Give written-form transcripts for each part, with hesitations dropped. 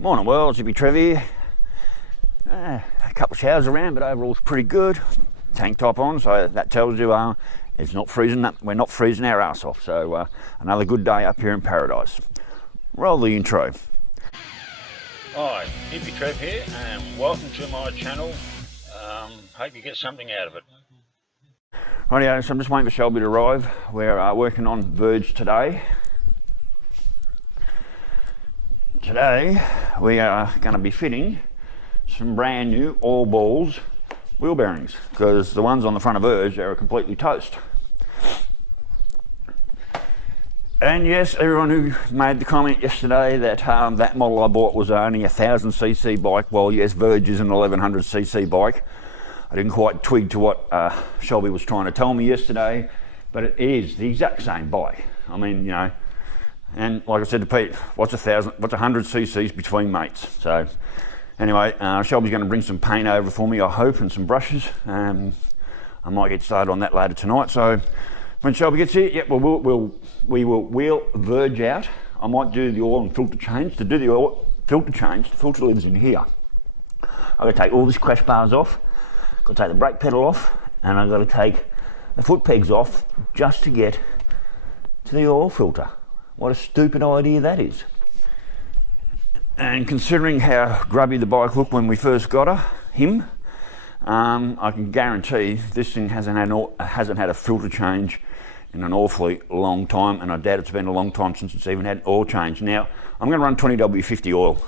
Morning world, Hippy Trev here. A couple of showers around, but overall it's pretty good. Tank top on, so that tells you it's not freezing. We're not freezing our ass off. So another good day up here in paradise. Roll the intro. Hi, Hippy Trev here, and welcome to my channel. Hope you get something out of it. Rightio, so I'm just waiting for Shelby to arrive. We're working on Verg today. Today we are going to be fitting some brand new all balls wheel bearings, because the ones on the front of Verg are completely toast. And yes, everyone who made the comment yesterday that that model I bought was only a 1000cc bike, well yes, Verg is an 1100cc bike. I didn't quite twig to what Shelby was trying to tell me yesterday, but it is the exact same bike. I mean, you know, and like I said to Pete, what's 100 cc's between mates? So anyway, Shelby's going to bring some paint over for me, I hope, and some brushes. I might get started on that later tonight. So when Shelby gets here, yep, we will wheel Verg out. I might do the oil and filter change. To do the oil filter change, the filter lives in here. I've got to take all these crash bars off, got to take the brake pedal off, and I've got to take the foot pegs off just to get to the oil filter. What a stupid idea that is. And considering how grubby the bike looked when we first got him, I can guarantee this thing hasn't had a filter change in an awfully long time, and I doubt it's been a long time since it's even had an oil change. Now, I'm going to run 20W50 oil.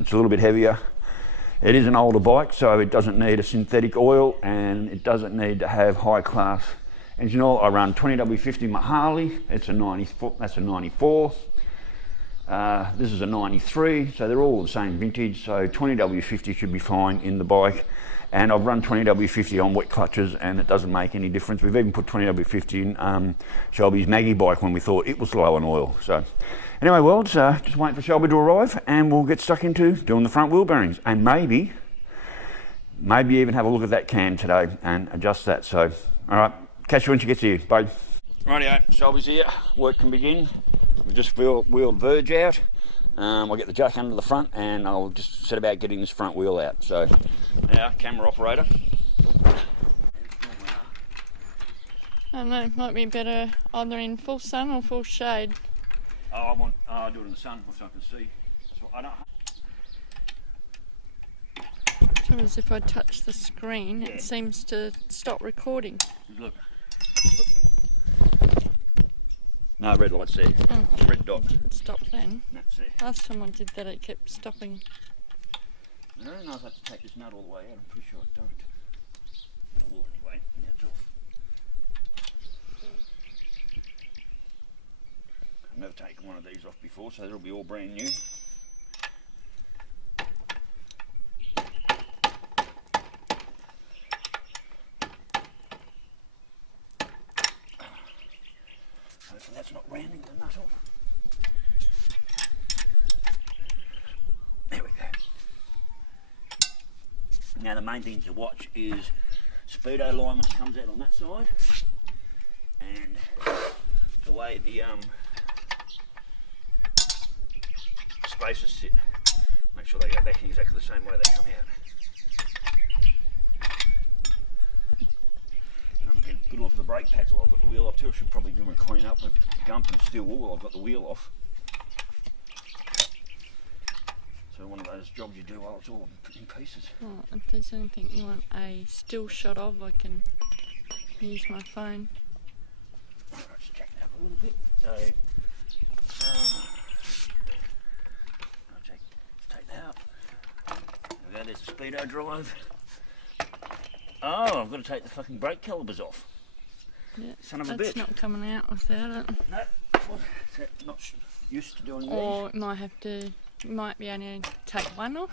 It's a little bit heavier. It is an older bike, so it doesn't need a synthetic oil, and it doesn't need to have high class engine oil. I run 20W50 my Harley. It's a 94. That's a 94. This is a 93, so they're all the same vintage. So 20W50 should be fine in the bike. And I've run 20W50 on wet clutches, and it doesn't make any difference. We've even put 20W50 in Shelby's Maggie bike when we thought it was low on oil. So anyway, well, just waiting for Shelby to arrive, and we'll get stuck into doing the front wheel bearings, and maybe even have a look at that cam today and adjust that. So all right, catch you when she gets here. Bye. Rightio, Shelby's here. Work can begin. We've just wheeled Verg out. I'll get the jack under the front, and I'll just set about getting this front wheel out. So now, camera operator. I don't know, it might be better either in full sun or full shade. Oh, I'll do it in the sun so I can see. So I don't. The trouble is, if I touch the screen, it seems to stop recording. Look. No, red light's there. Oh, red dot. it didn't stop then. That's there. Last time I did that, it kept stopping. I don't know if I have to take this nut all the way out. I'm pretty sure I don't. But I will anyway. Yeah, it's off. I've never taken one of these off before, so they'll be all brand new. Hopefully that's not rounding the nut off. There we go. Now the main thing to watch is Speedo alignment comes out on that side, and the way the spacers sit. Make sure they go back exactly the same way they come out. Get a good look at the brake pads while I've got the wheel off too. I should probably do a clean up with gump and steel wool while I've got the wheel off. So one of those jobs you do while it's all in pieces. Oh, if there's anything you want a still shot of, I can use my phone. Alright, just jack that up a little bit. So, I'll take that out. There we go, there's the Speedo drive. Oh, I've got to take the fucking brake calipers off. Yeah, Son of a bitch. That's not coming out without it. No, well, not used to doing Or you might be able to take one off.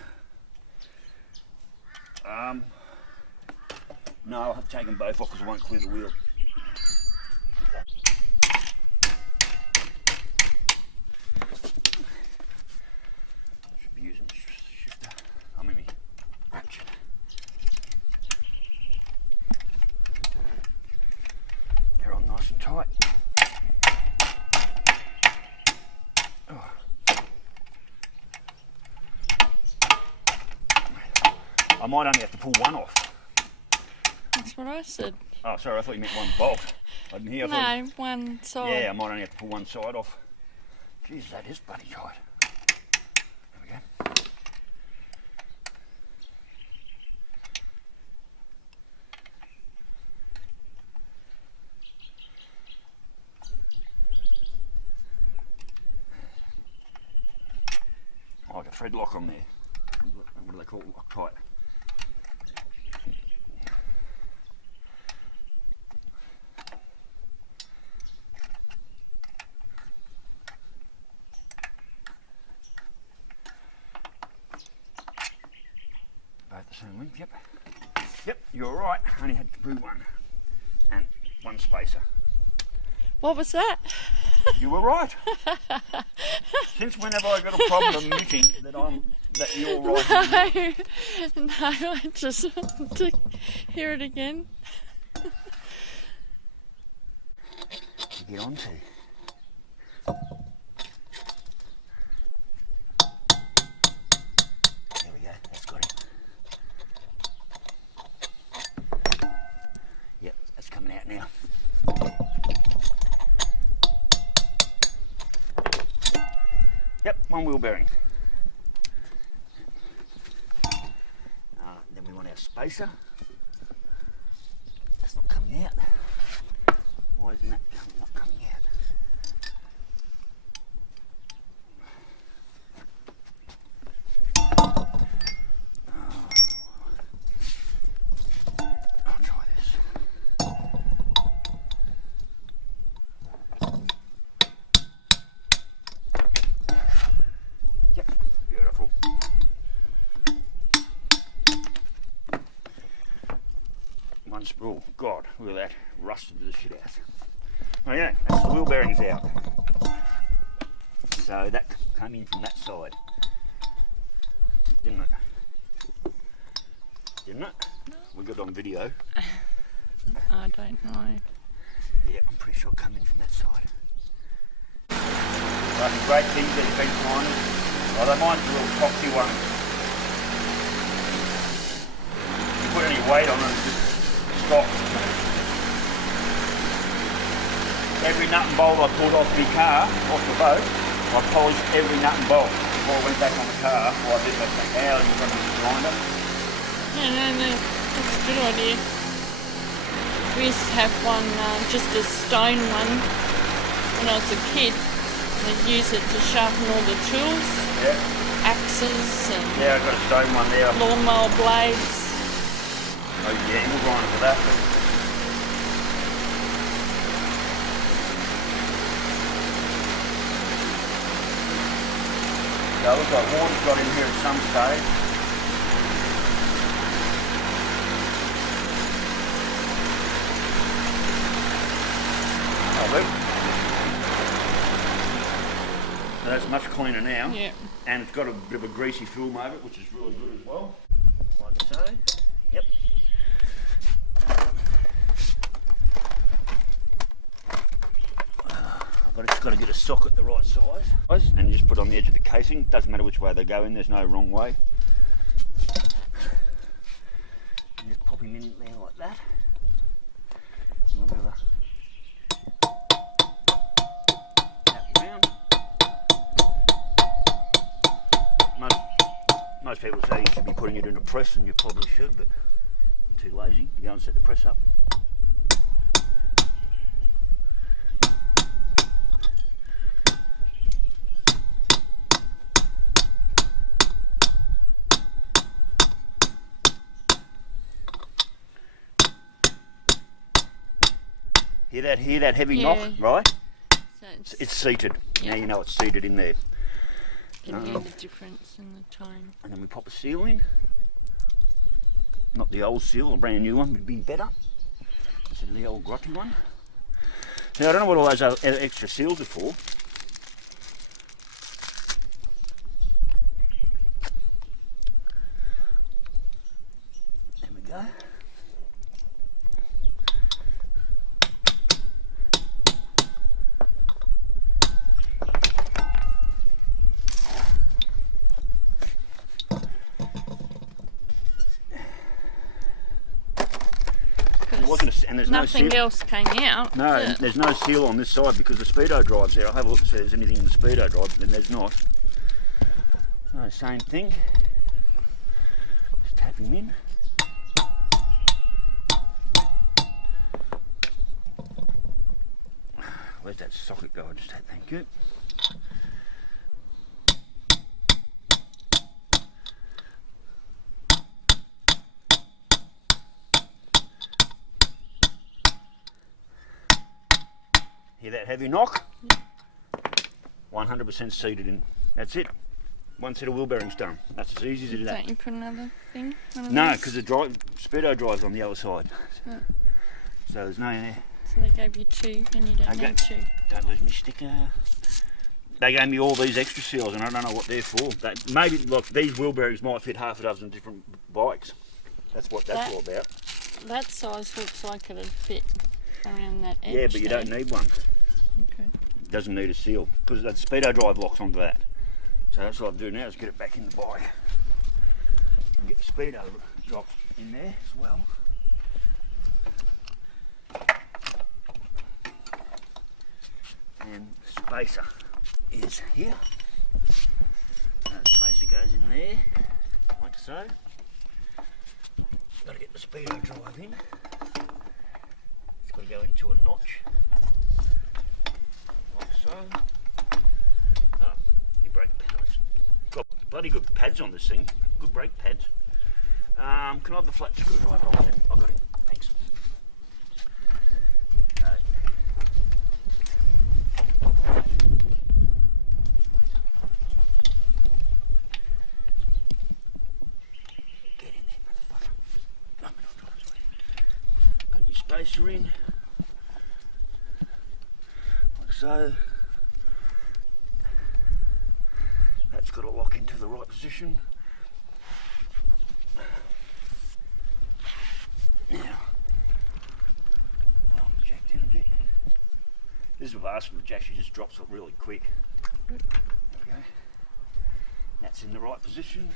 No, I'll have to take them both off because I won't clear the wheel. Should be using shifter. I mean, ratchet. They're on nice and tight. Oh. I might only have to pull one off. That's what I said. Oh, sorry, I thought you meant one bolt. I didn't hear. No, one side. Yeah, I might only have to pull one side off. Jeez, that is bloody tight. There we go. Oh, like a thread lock on there. What do they call it? Loctite. Both the same length, yep. Yep, you're right. Only had to do one. And one spacer. What was that? You were right. Since when have I got a problem admitting that you're right? No, I just want to hear it again. Get on to. There we go, that's got him. Yep, that's coming out now. Yep, one wheel bearing. Then we want our spacer. That's not coming out. Why isn't that not coming out? I'll try this. Yep, beautiful. One spool. God, look at that. Rusted to the shit out. Oh yeah, that's the wheel bearings out. So that came in from that side. Didn't it? Didn't it? No. We got it on video. I don't know. Yeah, I'm pretty sure it came in from that side. Right, the great things that have been finding. Oh, they mine's a little proxy one. You put any weight on it, it just stops. Every nut and bolt I pulled off my car, off the boat, I polished every nut and bolt before I went back on the car. Like this, I spent hours in front of the grinder. No, that's a good idea. We used to have one, just a stone one, when I was a kid. We'd use it to sharpen all the tools, Yeah. axes and Yeah, I've got a stone one there. lawnmower blades. Oh yeah, you're grinder for that. But so it looks like water's got in here at some stage. Oh, look. So that's much cleaner now. Yeah. And it's got a bit of a greasy film over it, which is really good as well. Like so. Yep. But it's got to get a socket the right size. And you just put it on the edge of the casing. Doesn't matter which way they go in, there's no wrong way. And just pop him in there like that. And a bit of a tap round. Most people say you should be putting it in a press, and you probably should, but I'm too lazy to go and set the press up. Hear that heavy knock, right? So It's seated. Yeah. Now you know it's seated in there. you can hear the difference in the tone. And then we pop a seal in. Not the old seal, a brand new one would be better. Instead of the old grotty one. Now I don't know what all those other extra seals are for. There we go. there wasn't, and there's nothing no seal. else came out. No, did it? there's no seal on this side because the Speedo drive's there. I'll have a look to see if there's anything in the Speedo drive, and there's not. So, same thing. Just tap him in. Where's that socket go? I just had, thank you. Hear that heavy knock? 100% seated in. That's it. One set of wheel bearings done. That's as easy as it is. Don't you put another thing? No, because the Speedo drive's on the other side. Oh. So there's no there. So they gave you two and you don't need two. Don't lose my sticker. They gave me all these extra seals and I don't know what they're for. Maybe like these wheel bearings might fit half a dozen different bikes. That's what that's all about. That size looks like it'd fit around that edge. Yeah, but you don't need one. Okay. It doesn't need a seal because that Speedo drive locks onto that. So that's what I'm doing now is get it back in the bike and get the Speedo drop in there as well. And the spacer is here. The spacer goes in there, like so. Got to get the Speedo drive in. It's got to go into a notch, like so. Oh, your brake pads. Got bloody good pads on this thing. Good brake pads. Can I have the flat screwdriver? I've got it. Thanks. Spacer in, like so. That's got to lock into the right position. Now, I'll jack down a bit. This is with asking the jack, she just drops it really quick. There we go. That's in the right position.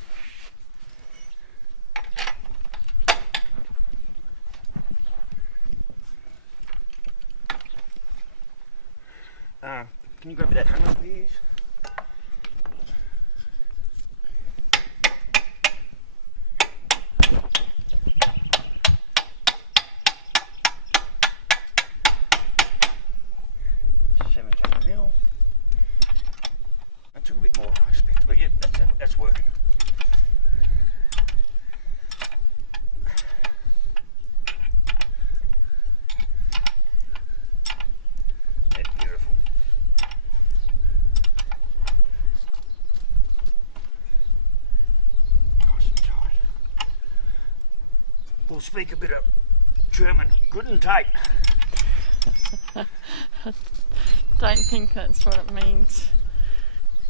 Can you grab that hammer, please? That took a bit more than I expected, but yeah, that's working. We'll speak a bit of German. Good and tight. Don't think that's what it means.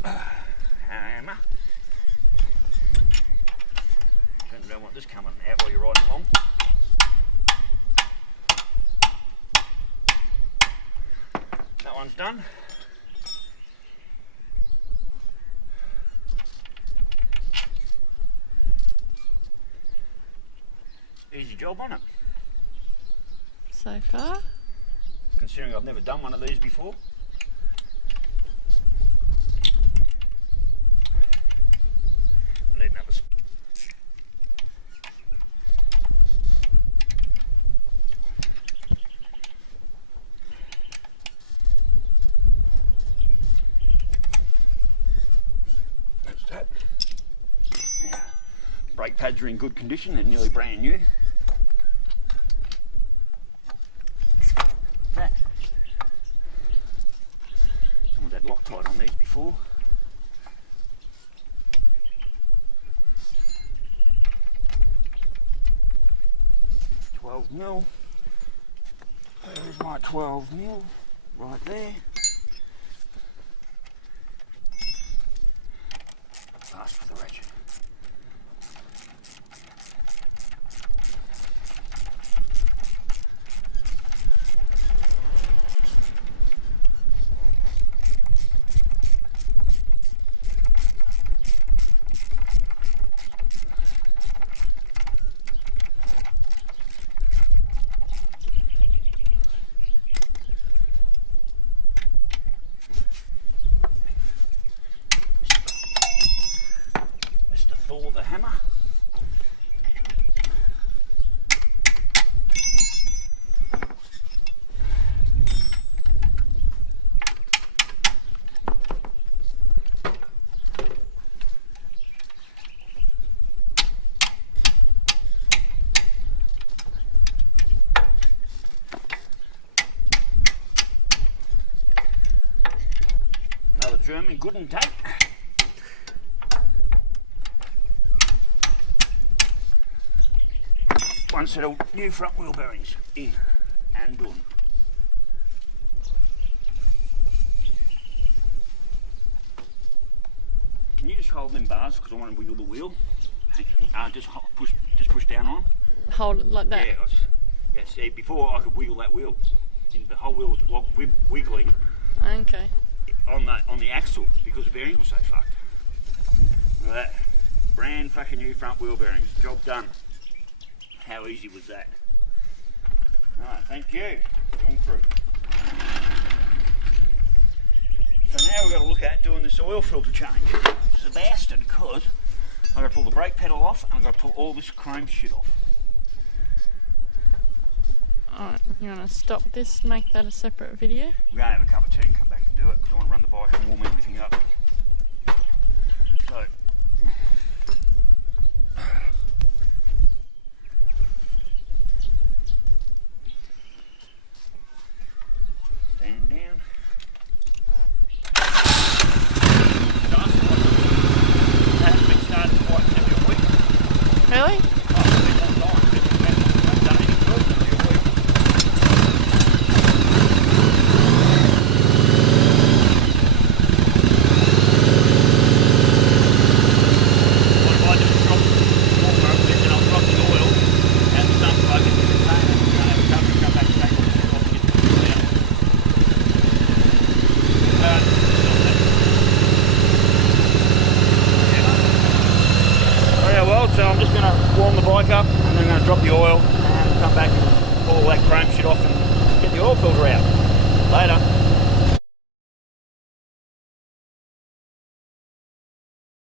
Hammer. Certainly don't want this coming out while you're riding along. That one's done. Easy job on it. So far? Considering I've never done one of these before. I need another. That's that. Now, brake pads are in good condition, they're nearly brand new. Someone's had Loctite on these before. $12mm. There's my 12mm right there. Fast for the ratchet. Thor the hammer. Another German good and tight. One set of new front wheel bearings in and done. Can you just hold them bars because I want to wiggle the wheel? Just push down on. Hold it like that. Yeah, yeah. See, before I could wiggle that wheel, the whole wheel was wiggling Okay. on the axle because the bearings were so fucked. Look at that, brand fucking new front wheel bearings. Job done. How easy was that? Alright, thank you. Gone through. So now we've got to look at doing this oil filter change. Which is a bastard because I've got to pull the brake pedal off and I've got to pull all this chrome shit off. Alright, you want to stop this, make that a separate video? We're going to have a cup of tea and come back and do it because I want to run the bike and warm everything up. So, stand down. That hasn't been started for quite nearly a week. Really? Oh, it's been a long time. I haven't done any work in nearly a week. What if I just drop the water a bit and I'll drop the oil and the sun plug into the container and have a cup and come back and take all the shit off and get the oil out. Oh yeah, well, so I'm just going to warm the bike up and then I'm going to drop the oil and come back and pull all that chrome shit off and get the oil filter out. Later.